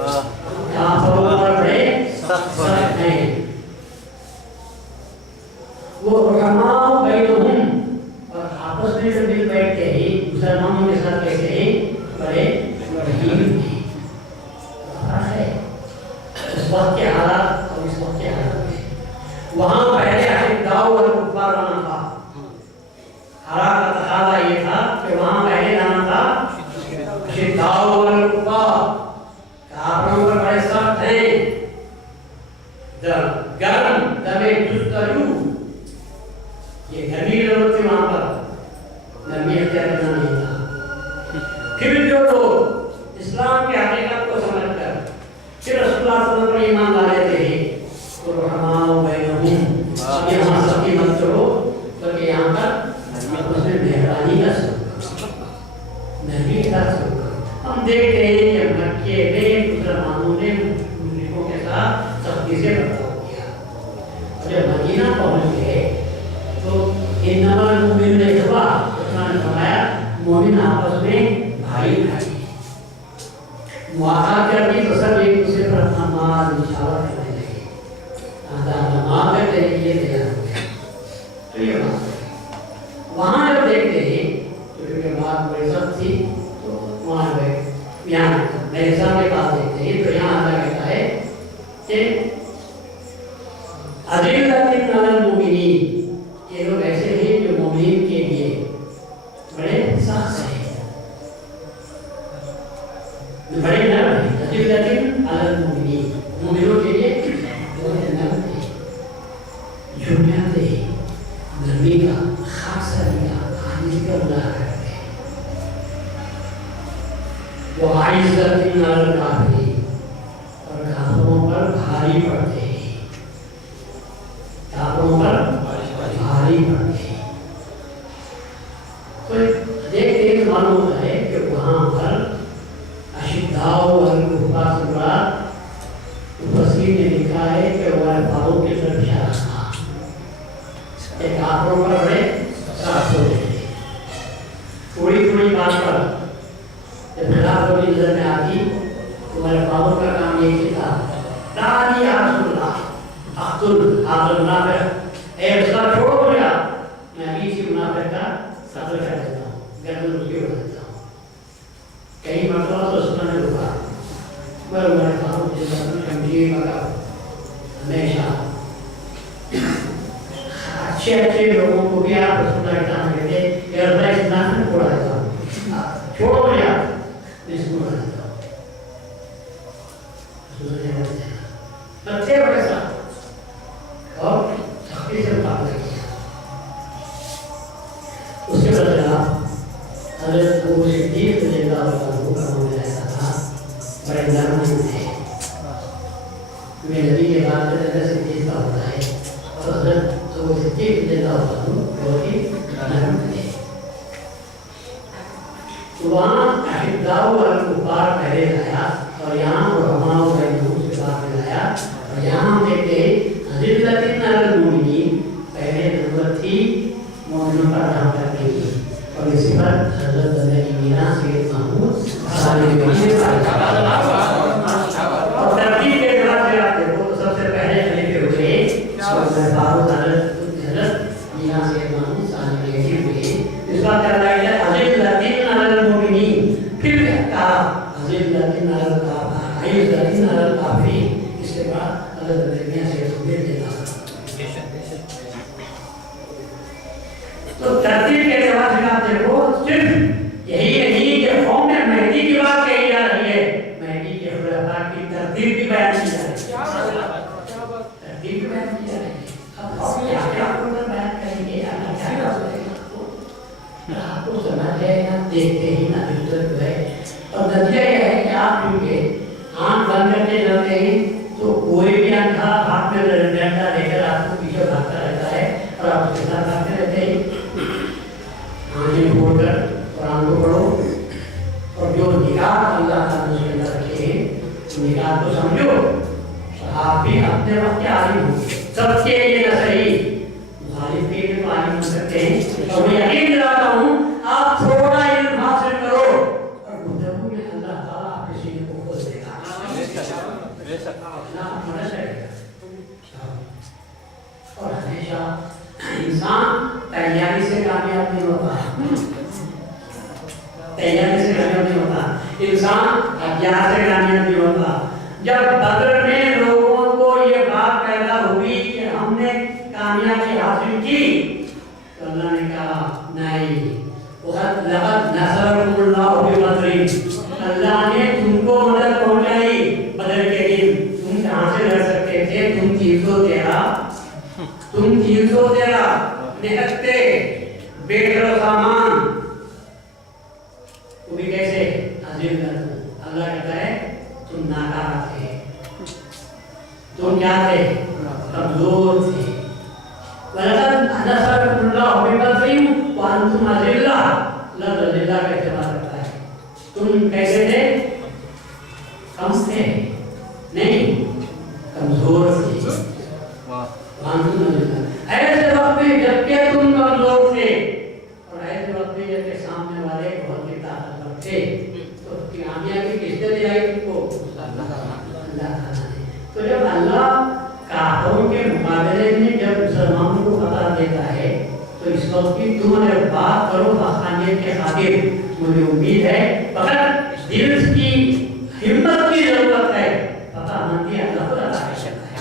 काफिरों पर बड़े सख्त हैं। वो रहमाओ बैनहुम, और आपस में जब मिल बैठते ही मुसलमानों के साथ कैसे हैं, बड़े रहीम हैं। है उस वक्त के हालात और इस वक्त के हालात में वहाँ पहले अशिद्दाउ वल कुफ्फार आना था। हालात का तकाज़ा ये था कि वहाँ पहले आना था अशिद्दाउ वल कुफ्फार, काफिरों पर बड़े सख्त हैं, गर्म दमे जुस्तलू, ये गर्मी जरूरत थी वहाँ पर, नरमी अख्तियार करना नहीं था। फिर जो लोग इस्लाम के हकीकत को समझकर फिर रसूलुल्लाह सल्लल्लाहु अलैहि वसल्लम पर ईमान ला लेते हैं, तो रहमाओ बैनहुम, अब यहाँ सबकी मत करो, बल्कि यहाँ पर उसमें मेहरबानी का सल्ूक, नरमी का सल्ूक। हम देखते हैं कि मक्के में मुसलमानों ने मुश्रिकों के साथ सख्ती से बर्ताव किया, और जब मदीना पहुँच गए तो इन्नमल मुमिनून इख्वा, उसने फरमाया मोमिन आपस में भाई भाई मुआहदा कर दी, तो सब एक दूसरे पर अपना माल निछावर करने लगे, माल करने के लिए तैयार हो गए। तो ये बात है। वहाँ जब देखते हैं तो क्योंकि बात बड़ी सख्त थी, तो वहाँ गए, यहाँ मेरे सामने बात देखते हैं तो यहाँ अल्लाह कहता है कि अज़िल्लतिन अलल मुमिनीन, ये लोग ऐसे हैं जो मोमिन के लिए बड़े सख्त हैं, बड़े नरम हैं। अज़िल्लतिन अलल मुमिनीन, मोमिनों के लिए बड़े नरम हैं, झुमझुमाते हैं, नरमी का खास तरीका हाजिर का उल्लाह करते हैं। वो आइज़्ज़तिन अलल काफ़िरीन, और काफिरों पर भारी पड़ते हैं, काफिरों पर भारी पड़ते हैं। तो देखते ही मालूम होता है कि वहाँ पर अशिद्दाउ वल कुफ्फार से मुराद मुफस्सिरीन ने लिखा है कि वह अल्फाजों की तरफ इशारा था, कि काफिरों पर बड़े सख्त होते थे। थोड़ी थोड़ी बात पर जब खिलाफ वाली नजर में आती तो वह अल्फाजों का काम एक ही था, दानी या रसूलल्लाह अख्तुल हाज़िर मुनाफिक, ए रसूलल्लाह छोड़ो बोला, मैं अभी इसी मुनाफिक का कत्ल कर देता हूँ, गर्दन उसकी उड़ा देता हूँ। कई मरतबा तो रसूलल्लाह ने रुका, मगर उमर फारूक जैसा कमजोर मगर हमेशा अच्छे अच्छे लोगों को भी आप रसूलुल्लाह के सामने कहते यार मैं इस मुनाफिक को उड़ा देता हूँ, छोड़ो बोला, इसको उड़ा देता हूँ। रसूलुल्लाह ने बताया बच्चे बड़े साथ और सख्ती से मुकाबला किया। उसके बाद हज़रत अबू सिद्दीक़ रज़ियल्लाहु अन्हु का मामला ऐसा था, बड़े नरम थे, नबी के बाद हज़रत सिद्दीक़ का होता है, और हज़रत अबू सिद्दीक़ रज़ियल्लाहु अन्हु बहुत ही नरम थे। वहाँ अशिद्दाउ वल कुफ्फार पहले लाया, और यहाँ रहमाओ बैनहुम से बाद में लाया, और यहाँ हम देखते हैं अज़िल्लतिन अलल मुमिनीन, पहले नबूवत थी मोमिनों पर रहम करने की, और इसी पर हज़रत अली की मीरास सैयद महमूद सालिम और तरतीब के बाद से आप देखो तो सबसे पहले खलीफे हुए हज़रत फारूक, हज़रत मीरास सैयद महमूद सालिम हुए। इस बात का लाया है अज़िल्लतिन अलल मुमिनीन, फिर कहा अज़िल्लतिन अलल काफ़िरीन, अलल काफ़िरीन, इसके बाद हज़रत अली से सुबह देना। तो तरतीब के जवाब में आप देखो सिर्फ यही नहीं कि कौम में मेहदी की बात कही जा रही है, मेहदी के खुलाफा की तरतीब भी बयान की जा रही है, तरतीब भी बयान की जा रही है। अब क्या बयान करेंगे आपको समझ जाएगा, देखते ही ना दिलचस्प है। और नतीजा यह है कि आप क्योंकि आंख बंद करके चलते हैं तो कोई भी अंधा हाथ में डंडा लेकर आपको पीछे भागता रहता है और आप उसके साथ भागते रहते हैं। आंखें खोलकर कुरान को पढ़ो, और जो निगाह अल्लाह ताला उसके अंदर रखे हैं निगाह को समझो, आप भी अपने वक्त के आलिम हो, सबके लिए न सही मुखालिफ के लिए तो आलिम हो सकते हैं। और मैं यकीन दिलाता हूँ आप थोड़ा इल्म हासिल करो और गुफ्तगू में अल्लाह ताला आपके सीने को खोल देगा। اور ہمیشہ انسان تیاری سے کامیاب نہیں ہوتا، تیاری سے کامیاب نہیں ہوتا، انسان ہتھیار سے کامیاب نہیں ہوتا۔ جب بدر میں لوگوں کو یہ بات پیدا ہوئی کہ ہم نے کامیابی حاصل کی تو اللہ نے کہا نہیں، لقد نصرکم اللہ ببدر، اللہ نے تم کو مدد پہنچائی بدر کے دن۔ تم کہاں سے لڑ سکتے تھے؟ تم 313 نہتے بیٹھ و سامان، وہ بھی کیسے عظیم کر دوں۔ اللہ کہتا ہے تم ناکارہ تھے، تم کیا تھے؟ کمزور تھے۔ وَلَقَدْ نَصَرَكُمُ اللَّهُ بِبَدْرٍ وَأَنْتُمْ أَذِلَّةٌ، لفظ ذلہ کا اعتبار کرتا ہے۔ تم کیسے تھے؟ کم تھے نہیں، کمزور تھے۔ وَأَنْتُمْ أَذِلَّةٌ، ایسے وقت میں جبکہ تم کمزور تھے اور ایسے وقت میں جبکہ سامنے والے بہت ہی طاقتور تھے، تو کامیابی کس نے دلائی تم کو؟ اللہ تعالیٰ نے۔ تو جب اللہ کافروں کے مقابلے میں جب مسلمانوں کو فتح دیتا ہے تو اس وقت کی تم اگر بات کرو حقانیت کے خاطر، مجھے امید ہے فقط دل کی ہمت کی ضرورت ہے، فتح مندی اللہ خود عطا کرتا ہے۔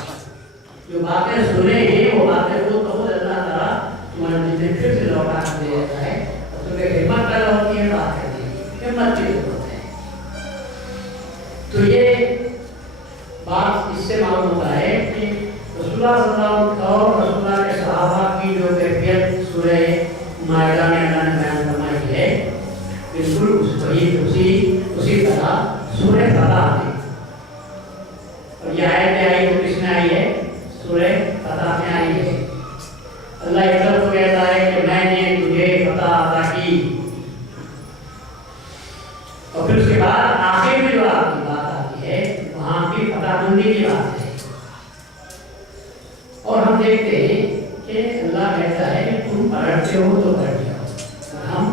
جو باتیں سنے ہیں وہ باتیں خود بخود اللہ تعالیٰ تمہارے دل میں پھر سے لوٹا کر دے دیتا ہے، اور تمہیں ہمت پیدا ہوتی ہے بات کرنے کی، ہمت کی ضرورت ہے۔ تو یہ بات اس سے معلوم ہوتا ہے کہ رسول اللہ صلی اللہ علیہ وسلم اور رسول اللہ کے صحابہ کی جو کیفیت سورہ مائدہ میں اللہ نے بیان فرمائی ہے، بالکل اسی طرح سورہ فتح میں، اور یہ آیت آئی تو کس میں آئی ہے؟ سورہ فتح میں آئی ہے۔ اللہ ایک طرف کو کہتا ہے کہ میں نے تجھے فتح عطا کی، اور پھر اس کے بعد آخر میں جو آپ کی بات آتی ہے وہاں بھی فتح مندی کی بات ہے۔ اور ہم دیکھتے ہیں کہ اللہ کہتا ہے کہ تم پلٹتے ہو تو پلٹ جاؤ، اور ہم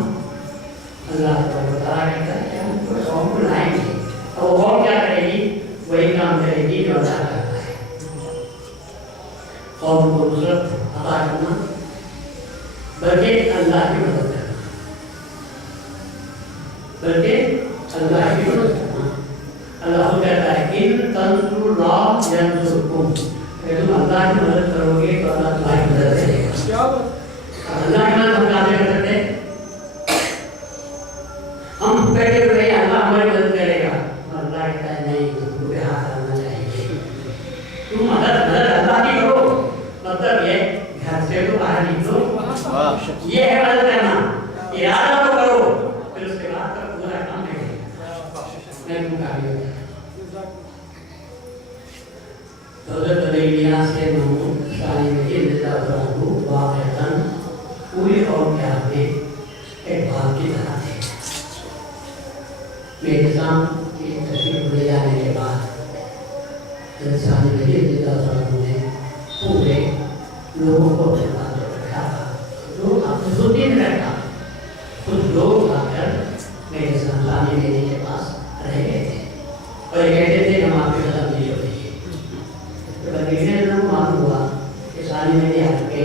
اللہ تعالیٰ کہتا ہے کہ ہم قوم کو لائیں گے، اور وہ قوم کیا کرے گی؟ وہی کام کرے گی جو اللہ کرتا ہے، قوم کو نصرت عطا کرنا، بلکہ اللہ کی مدد کرنا، بلکہ اللہ کی مدد کرنا۔ اللہ کہتا ہے ان تنصروا اللہ ینصرکم، اگر تم اللہ کی مدد کرو گے تو اللہ تمہاری مدد کرے گا۔ اللہ کی مدد ہم کیسے کر سکتے ہیں؟ ہم بیٹھے ہوئے اللہ ہماری مدد کرے گا، اللہ کہتا ہے نہیں، تم کو ہاتھ کرنا چاہیے، تم مدد اللہ کی کرو، مطلب یہ گھر سے تو باہر نکلو، یہ ہے مدد کرنا، ارادہ تو کرو، پھر اس کے بعد کا پورا کام ہے میں تم کامیاب ہو جائے۔ حضرت علیہ سے محمود ثانی رضی اللہ عنہ واقعاً پوری قوم کے ہاتھ میں ایک بات کی طرح تھے۔ میرزام کی تشریف لے جانے کے بعد حضرت ثانی رضی اللہ عنہ نے پورے لوگوں کو اپنے پاس رکھا تھا، لوگ اپنے خود ہی رکھا، کچھ لوگ آ کر میرزام ثانی رضی کے پاس رہ گئے تھے اور یہ کہتے تھے کہ ہم آپ کے خلاف نہیں چھوڑیں گے۔ لیکن معلوم ہوا کہ ثانی میں آپ کے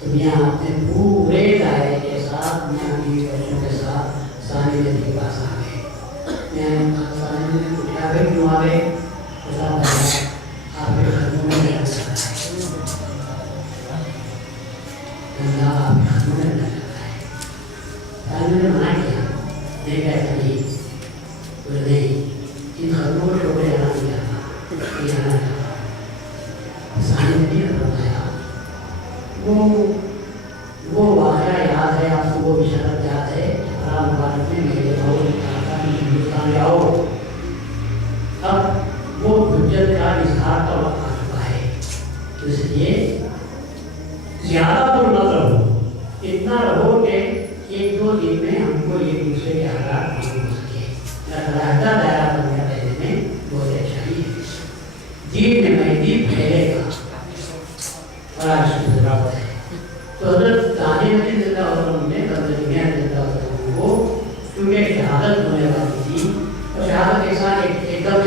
تم یہاں اپنے پورے دائرے کے ساتھ میاں بیوی بچوں کے ساتھ ثانی میں کے پاس آ گئے۔ میں ثانی میں پوچھا بھائی کیوں آ گئے؟ بتا دیا آپ کے خدموں میں رہنا چاہتا ہے، اللہ آپ کے خدموں میں رہنا چاہتا ہے۔ ثانی نے منع کیا، نہیں کہتا نہیں، بولے نہیں، ان خدموں کو چھوڑ جانا نہیں چاہتا۔ ثانی نے نہیں فرمایا، وہ واقعہ یاد ہے آپ کو، وہ بشارت یاد ہے قرآن مبارک میں میرے ہندوستان جاؤ، اب وہ حجت کا اظہار کا وقت آ چکا ہے، اس لیے زیادہ دور مت رہو، اتنا رہو کہ ایک دو دن میں ہم کو ایک دوسرے کے حالات معلوم ہو سکے، علیحدہ دائرہ بن کر رہنے میں بہت اچھائی ہے، دین میں مہندی پھیلے گا، بڑا ضرورت ہے۔ تو حضرت ثانی رضی اللہ عنہ نے حضرت میاں رضی اللہ عنہ کو چونکہ شہادت ہونے والی تھی، اور شہادت کے ساتھ ایک دم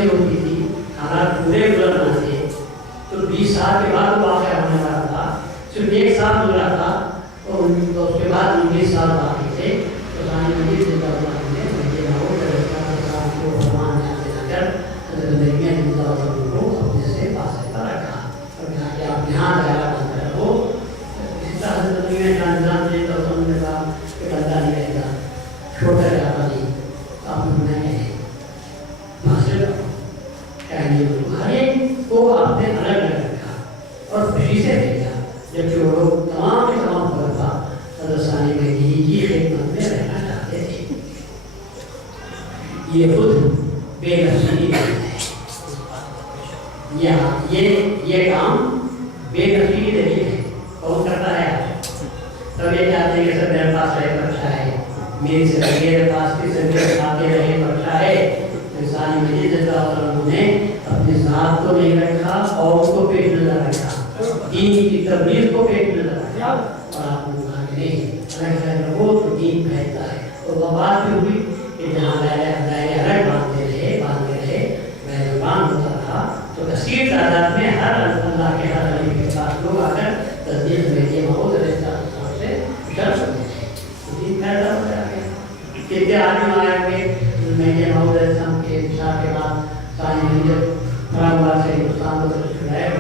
चाहिए हर एक को आपने अलग अलग रखा और खुशी से भेजा, जबकि वो लोग तमाम के तमाम खलफा सदस्यानी में की खिदमत में रहना चाहते थे। ये खुद बेनसीबी है, ये काम बेनसीबी नहीं है। कौन करता है? सब ये चाहते हैं कि सब मेरे पास रहे तो अच्छा है, मेरी से मेरे पास की संख्या आते रहे तो अच्छा है। इंसानी मजीद ने अपने साथ को नहीं रखा और उसको पेट नजर रखा, दीन की तबलीग को पेट नजर रखा और आप नहीं वो तो दीन फैलता है। तो वो बात भी हुई कि जहाँ अलग बांधते रहे मैदान होता था तो कसीर तादाद में हर अल्लाह के हर अली के पास लोग आकर तस्दीक में बहुत से शर्त होते थे, तो दीन फैलता हो जाएगा। कितने आदमी आएंगे मैंने महमूद के विचार के बाद सारी मंजिल फरामबाद से हिंदुस्तान को छुड़ाया तो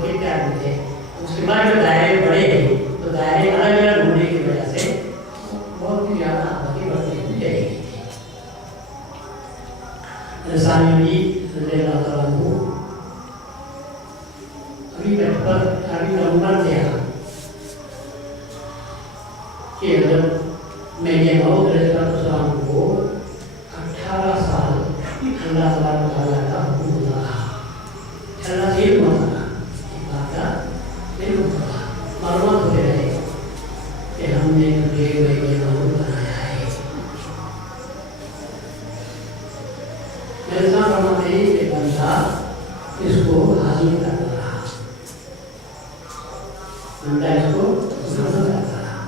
कितने आदमी थे। उसके बाद जो दायरे बढ़े तो दायरे अलग अलग होने की वजह से बहुत ही ज़्यादा आबादी बढ़ती हुई जाएगी। अभी नंबर दिया कि अगर मैंने बहुत को 18 साल अल्लाह ताला का हुक्म रहा, अल्लाह से मालूमात होते रहे कि हमने तुझे बनाया है। मेरे साथ एक बंदा इसको हाजिर करता रहा, बंदा इसको करता रहा,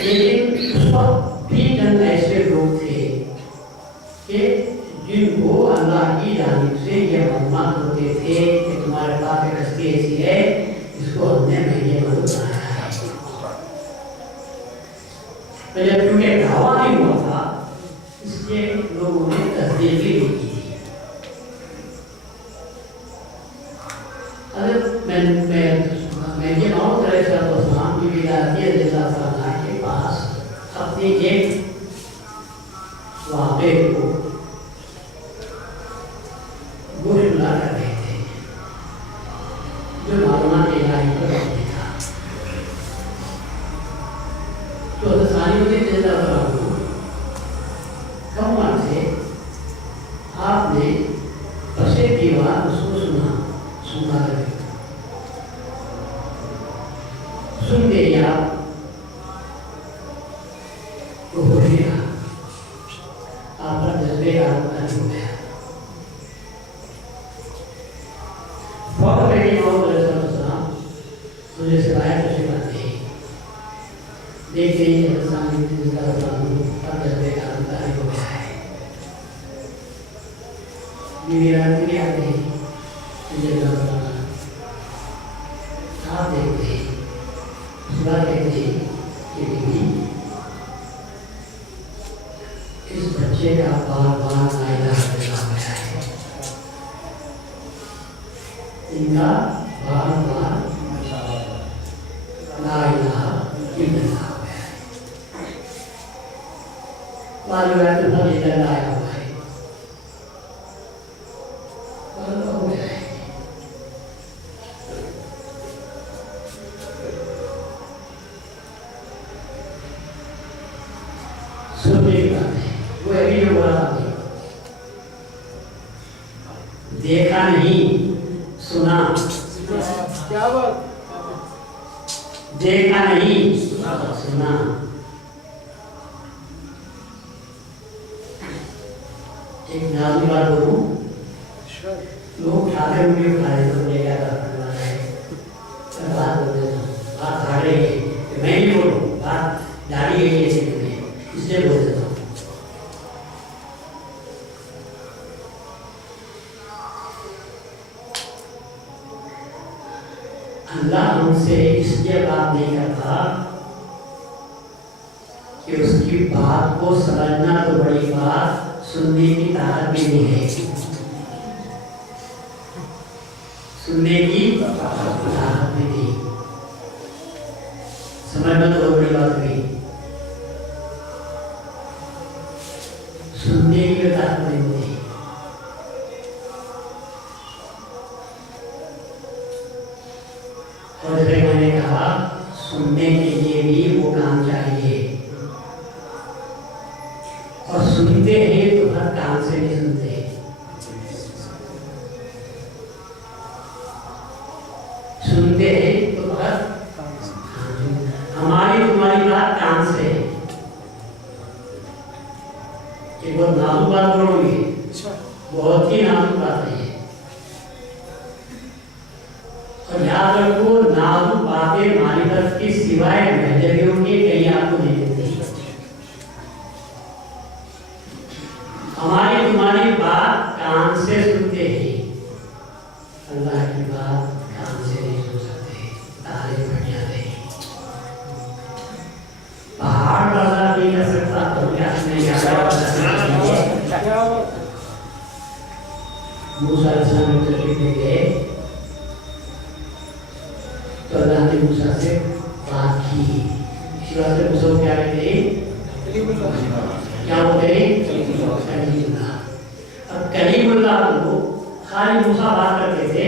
लेकिन उस वक्त भी चंद ऐसे लोग थे कि जिनको अल्लाह की जानिब से ये मालूमात होते थे कि तुम्हारे पास एक हस्ती ऐसी है इसको हमने महीने में बनाया है। तो जब क्योंकि दावा नहीं हुआ था इसलिए लोगों ने तस्दीक भी नहीं की थी। अगर मैं ये बहुत तरह से की विलायती के पास अपने एक वाक़े को गोशुदा कर रहे थे जो मालूमात इलाही पर रहते था। तो सारी मुझे कमर से आपने बसे दीवार उसको सुना कर सुन गई आप तो हो गया आपका जज्बे का हो गया। मुझे सिवाय कुछ बात नहीं देखते ही जज्बे का हो गया है। आते हैं आप देखते हैं सुबह कहते हैं कि बीवी इस बच्चे का बार बार नाइला गया है, इनका बार बार नाइला कितना हो गया है। मालूम है तो बहुत इधर आया हुआ है हो गया है। वो अभी जो बोला देखा नहीं सुना, क्या बात, देखा नहीं सुना। एक नाज़ी बात बोलूं, लोग खाते हुए खाए तो लेगा बात बोलते बात खा रही है मैं ही बोलूं, बात जारी है इसलिए बोल देता हूँ। अल्लाह हमसे इसलिए बात नहीं करता कि उसकी बात को समझना तो बड़ी बात, सुनने की ताकत भी नहीं है। सुनने की ताकत भी नहीं, समझना तो बड़ी बात नहीं, सुनने की ताकत नहीं होती। बहुत ही नाजुक बात है ये। और याद रखो, नाजुक बातें मानिकत की सिवाय महजबियों के कहीं आपको नहीं मिलती। हमारी तुम्हारी बात कान से सुनते ही, अल्लाह की बात कान से नहीं सुन सकते, तारे फट जाते हैं। पहाड़ बर्दाश्त नहीं कर सकता तो क्या नहीं आता। मूसा अलैहिस्सलाम तशरीफ ले गए तो अल्लाह ने मूसा से बात की। इसी बात से मूसा क्या कहते हैं? क्या बोलते हैं? कलीमुल्लाह। अब कलीमुल्लाह को खाली मूसा बात करते थे,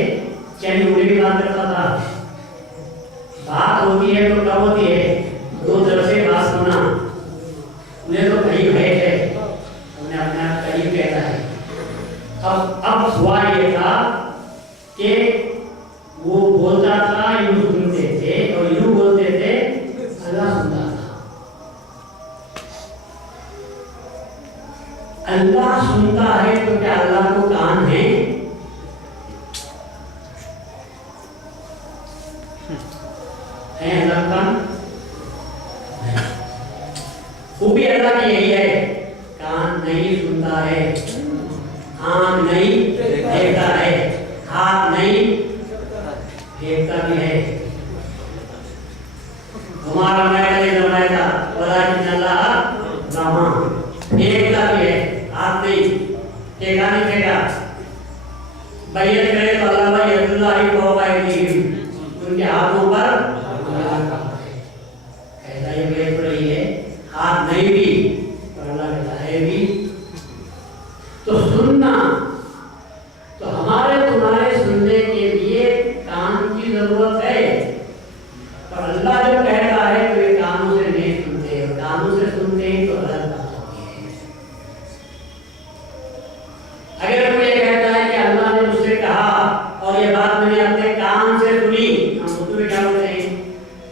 क्या नहीं भी बात करता था? बात होती है तो कब होती है? दो तरफ से बात सुना, उन्हें तो करीब है, उन्हें अपने आप करीब कहता है। अब हुआ ये था कि वो बोलता था, यूं सुनते थे और यूं बोलते थे, अल्लाह सुनता था। अल्लाह सुनता है तो क्या अल्लाह को कान है? अल्लाह कान? वो भी अल्लाह की यही है, कान नहीं सुनता है, आँख नहीं देखता है, हाथ नहीं फेंकता भी है। हमारा जमाया फेंकता भी है, हाथ नहीं फेंका नहीं फेंका। बैयत करे तो अल्लाह यदुल्लाहि फौका अयदीहिम, उनके हाथों पर ऐसा ये बैयत रही है, हाथ नहीं भी पर अल्लाह कहता है भी। तो सुनना, तो हमारे तुम्हारे सुनने के लिए कान की जरूरत है, पर अल्लाह जो कहता है तो ये कानों से नहीं सुनते, और कानों से सुनते ही तो गलत बात होती है। अगर कोई कहता है कि अल्लाह ने मुझसे कहा और ये बात मैंने अपने कान से सुनी, हम उर्दू में क्या बोलते हैं?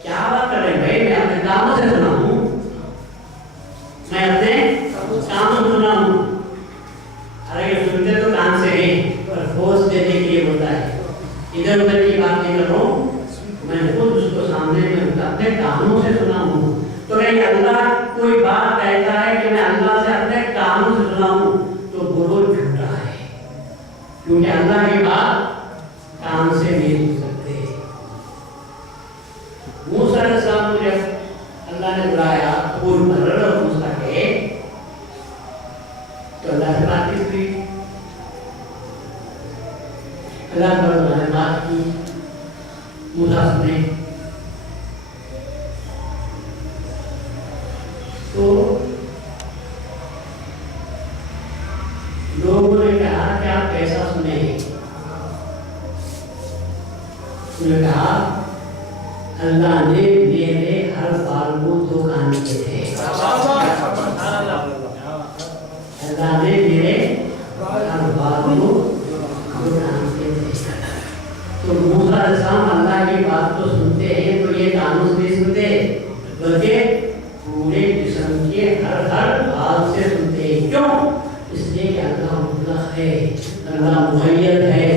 क्या बात कर रहे हैं भाई, मैं अपने कानों से सुना हूँ, मैं अपने कानों से सुना हूँ। अरे सुनते तो कान से नहीं, पर फोर्स देने के लिए होता है। इधर उधर की बात नहीं कर रहा हूँ, मैं खुद उसको सामने में अपने कानों से सुना हूँ। तो कहीं अल्लाह कोई बात कहता है कि मैं अल्लाह से अपने कानों से सुना हूँ, तो वो झूठा है, क्योंकि अल्लाह की बात कान से नहीं सुन सकते। मूसा अलैहिस्सलाम को जब अल्लाह ने बुलाया कबूल पर और मूसा के, तो अल्लाह से बात की, अल्लाह ने बात की, मूसा सुने। तो लोगों ने कहा कि आप कैसा सुने? उन्होंने कहा अल्लाह ने मेरे हर बाल को दो कान किए थे। अल्लाह ने मेरे हर बाल को दो कान किए थे। तो मूसा अलैहिस्सलाम अल्लाह की बात तो सुनते हैं, तो ये कानों से नहीं सुनते, बल्कि पूरे जिस्म के हर बाल से सुनते हैं। क्यों? इसलिए कि अल्लाह मुतलक है, अल्लाह मुक़य्यद है।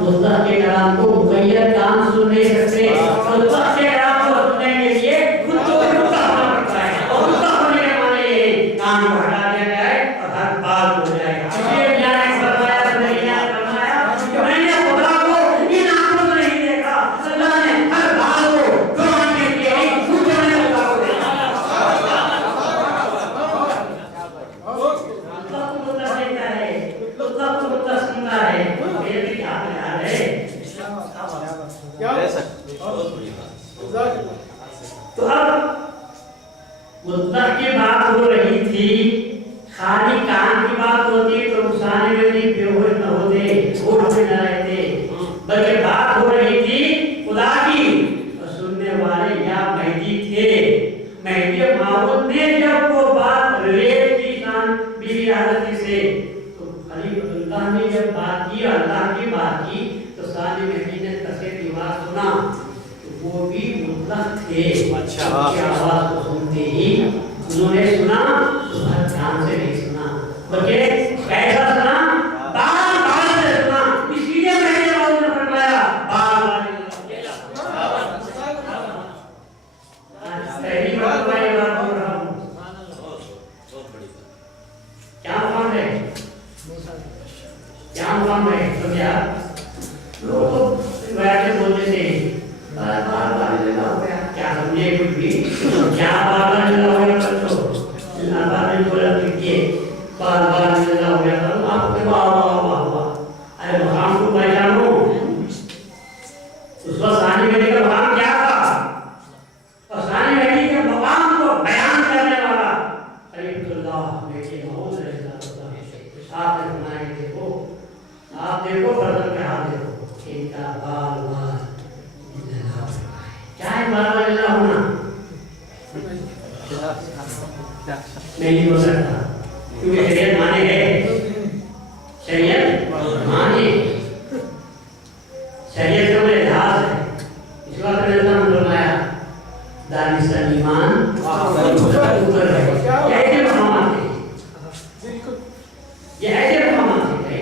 मुतलक के कलाम को मुक़य्यद कान सुन नहीं सकते, मुतलक के कलाम को सुनने के लिए खुद को मुतलक होना पड़ता है, और मुतलक होने के माने ये कान को हटा दिया जाए और हर बाल हो जाएगा। इसलिए मैंने फरमाया कि मैंने खुदा को इन आंखों से नहीं देखा, अल्लाह ने हर बाल को दो आंखें दी, खुद मैंने खुदा को देखा। तो अब मुतलक की बात हो रही थी, खाली कान की बात होती तो मुसाने में भी बेहोश न होते, होश में न रहते, बल्कि बात हो रही थी खुदा की, और सुनने वाले या मेहदी थे। मेहदी माहौल ने जब वो बात रेत की शान बीवी हालत से, तो खलीफुल्लाह ने जब बात की, अल्लाह की बात की, तो सारे मेहदी ने कसे दीवार सुना, वो भी मुतलक थे। अच्छा, आवाज को सुनते ही उन्होंने सुना, तो हर कान से नहीं सुना, बल्कि कैसा सुना? काम है समझा लोग तो वैसे बोलते थे बार बार लेना हो गया क्या समझे कुछ भी क्या बार लेना हो गया तो बार ने बोला कि ये बार लेना हो गया तो आपके वाह अरे भगवान को पहचानो उस वक्त सानी बेटी का भगवान क्या था और सानी बेटी के भगवान को बयान करने वाला अल्लाह बेटे मौत रहता आप बनाए देखो आप देखो बर्तन पे हाथ देखो इनका बाल क्या है बाल होना मैं नहीं बोल सकता क्योंकि शरीयत माने है शरीयत माने शरीयत का कोई इतिहास है इस बात में नाम फरमाया दानिस्तान ईमान ऊपर है कैसे महामान थे ये ऐसे महामान थे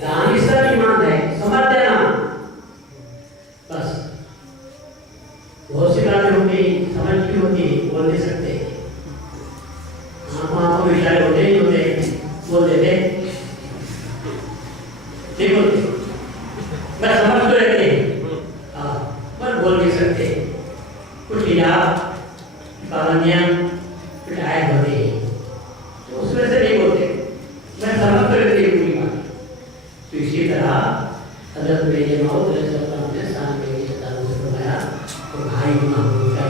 दानिस्तान ईमान है समझ देना बस बहुत सी बातें होती समझ की होती बोल नहीं सकते आंखों में इशारे होते ही होते बोल देते ठीक होते बस समझ तो रहते हाँ पर बोल नहीं सकते कुछ हिजाब पाबंदियां कुछ आयत होते हैं तो उसमें से नहीं बोलते मैं समझ तो रहती हूँ पूरी बात तो इसी तरह हजरत बेटे मौत ने सामने से फरमाया तो भाई महबूब का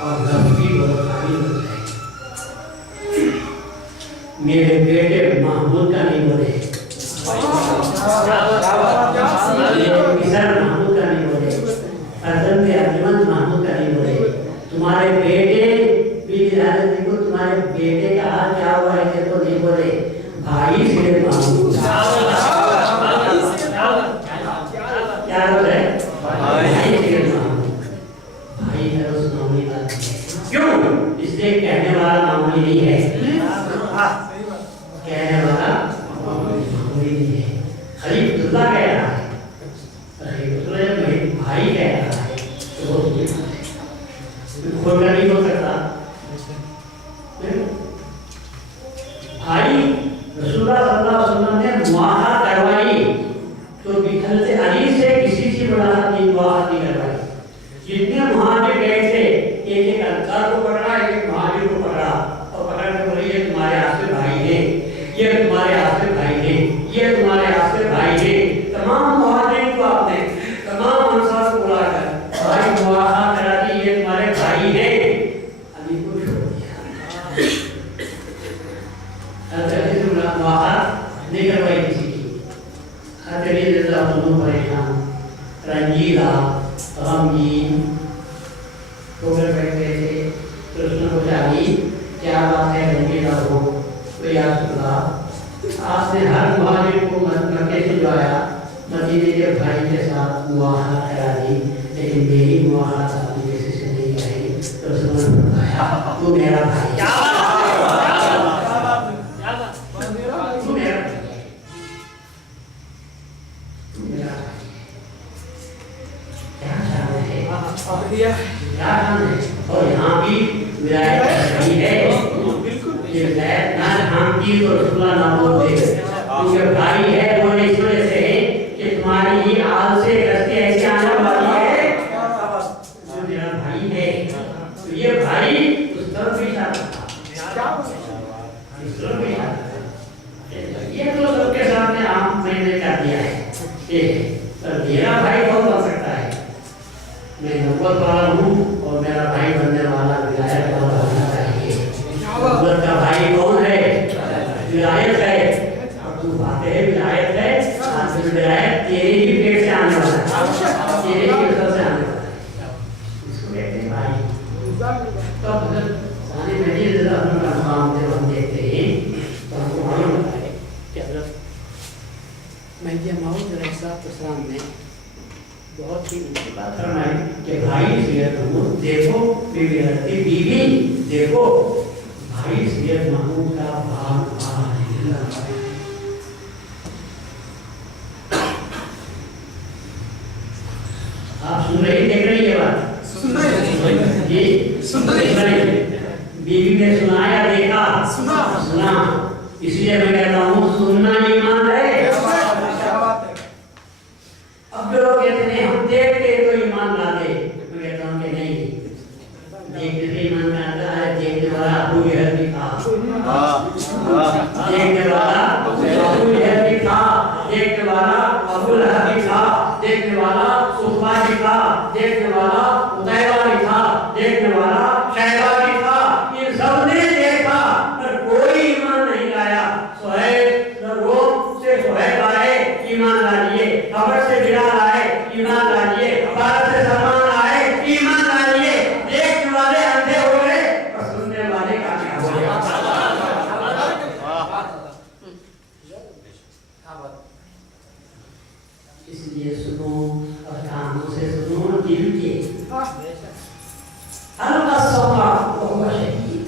और गम बहुत भारी हो जाए मेरे बेटे महमूद का नहीं बोले किसान महमूद का नहीं बोले फर्जंद के अजमत महमूद का नहीं बोले तुम्हारे बेटे भी देखो तुम्हारे बेटे का हाल क्या हुआ है देखो नहीं बोले भाई से महमूद क्या बोल रहे भाई से महमूद भाई है उस मामूली बात क्यों इसलिए कहने वाला मामूली नहीं है कहने वाला मामूली नहीं है खलीफुल्लाह कह रहा है खलीफुल्लाह जब भाई कह रहा है तो बहुत बड़ी बात है खोल कर नहीं हो सकता भाई रसूलुल्लाह सल्लल्लाहु अलैहि वसल्लम ने मुआहदा करवाई तो बिखल से अली से किसी से बड़ा नहीं मुआहदा करवाई जितने मुहाजिर गए थे एक एक अंसार को पकड़ा एक मुहाजिर को पकड़ा और पकड़ के बोले ये तुम्हारे आसिर भाई है ये तुम्हारे आसिर भाई है ये तुम्हारे आसिर भाई है तमाम मुहाजिर को आपने तमाम अंसार को बुलाकर भाई मुआहदा करा दी ये तुम्हारे भाई है अली को छोड़ दिया अल्लाह ने मुआहदा नहीं करवाई किसी की हर जगह दोनों परेशान रंजीदा गमगीन होकर बैठ गए थे कृष्ण को जानी क्या बात है रंजीदा हो तो या सुना आपने हर मुहाजिर को मक्के से जो आया मदीने के भाई के साथ मुआहदा करा दी लेकिन मेरी मुआहदा अपनी किसी से नहीं कराई तो उसने बताया तू मेरा भाई और यहाँ भी विलायत सही है ये विलायत ना हम की तो रसूलुल्लाह ना बोलते क्योंकि भाई है वो इस वजह से कि तुम्हारी ही आल से रस्ते ऐसे आने वाली है जो मेरा भाई है तो ये भाई उस तरफ भी जाता इस तरफ भी जाता ये तो सबके सामने आम मैंने कर दिया है पर मेरा भाई कौन बन सकता है मैं नौबत वाला हूँ और मेरा भाई बनने वाला विलायत वाला होना चाहिए नौबत का भाई कौन है विलायत है और तू बातें है विलायत है आज विलायत तेरे ही पेट से आने वाला है तेरे ही नस्ल से आने वाला है इसको कहते हैं भाई तो सानी बेटी जरा अपना काम जब हम देखते हैं तो हमको मालूम होता है कि हज़रत महदी मौऊद अलैहिस्सलाम ने बहुत ही ऊंची बात फरमाई कि भाई सैयद महमूद देखो बीवी देखो भाई सैयद महमूद का भाग आप सुन रही देख रही है बात सुन रही जी सुन रही बीवी ने सुनाया देखा सुना इसलिए मैं कहता हूँ सुनना ईमान है। क्या बात है। अब जो लोग कहते हैं हम देखते तो ईमान लाते, मैं कहता हूँ कि नहीं, देखते से ईमान में आता है। देखने वाला अबू जहल भी था, देखने वाला अबू जहल भी था, देखने वाला अबू लहब भी था, देखने वाला उतबा भी था, देखने वाला उतैबा भी था, देखने वाला शैबा भी था। इन सबने देखा पर कोई ईमान नहीं लाया। सुहैब रोम से सुहैब आए, ईमान ला लिए। खबर से बिलाल आए, ईमान ला लिए। भारत से सलमान आए, ईमान ला लिए। देखने वाले अंधे हो गए और सुनने वाले कामयाब हो गए। इसलिए सुनो और कानों से सुनो, दिल के हल्का समा बहुत शहीद।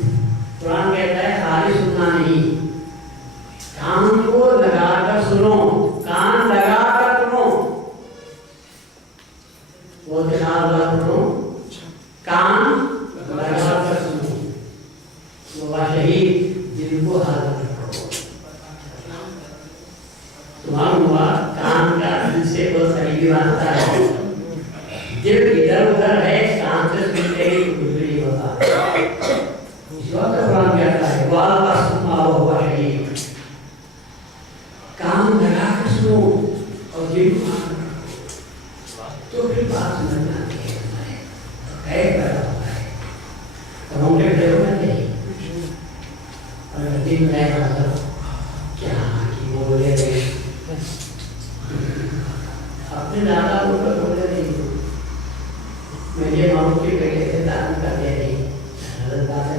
कुरान कहता है खाली सुनना नहीं, कान को लगाकर सुनो, कान लगाकर सुनो। वो ध्यान रखो, कान लगाकर सुनो। वो शहीद, दिल को हाथ रखो। तुम्हारा हुआ कान का दिल से बहुत करीबी आता है। दिल इधर उधर है, कान से सुनते ही कुछ नहीं होता। इस वक्त कुरान कहता है वाल का सुनना हुआ शहीद, कान लगाकर सुनो और दिल को हाथ रखो, तो फिर बात समझ में आती है। है पैदा होता है और हम कहते हैं और दिन रहेगा तो क्या कि वो बोले रहे अपने दादा को तो बोले नहीं, मेरे मामू के बेटे से दान कर दे रही।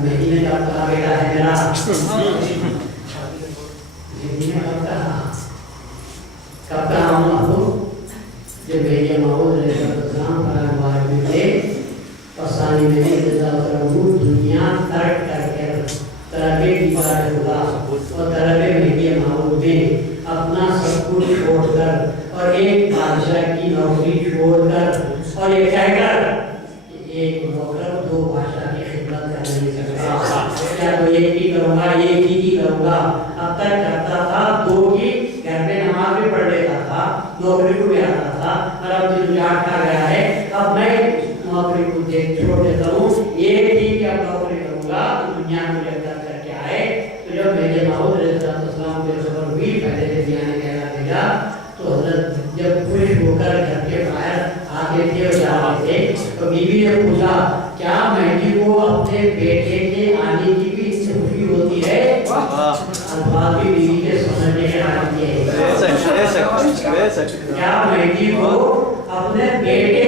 महीने का कहा बेटा है मेरा, महीने कब कहा, कब कहा मामू, जब मेरे मामू में थे पसानी में दुनिया तर्क करके तरबे की बात होगा और तरबे मेरे मामू में अपना सब कुछ छोड़कर और एक बादशाह की नौकरी छोड़कर और ये कहकर एक नौकर दो बादशाह की खिदमत कर नहीं सकता, क्या तो एक ही करूँगा, एक ही करूँगा। अब तक करता था दो की, घर पे नमाज भी पढ़ लेता था, नौकरी को भी आता था, और अब दिन जागता गया है। अब मैं नौकरी को छोड़ देता हूँ, एक ही की अब नौकरी करूँगा तो दुनिया को जब करके आए। तो जब मेरे माहौल के खबर हुई पहले से दिया ने कहना भेजा, तो हजरत जब खुश होकर घर के बाहर आते थे और जा रहे थे तो बीवी ने पूछा क्या मेहंदी को अपने बेटे के आने की भी खुशी होती है? अल्फाज भी बीवी के समझने के आती है। क्या मेहंदी को अपने बेटे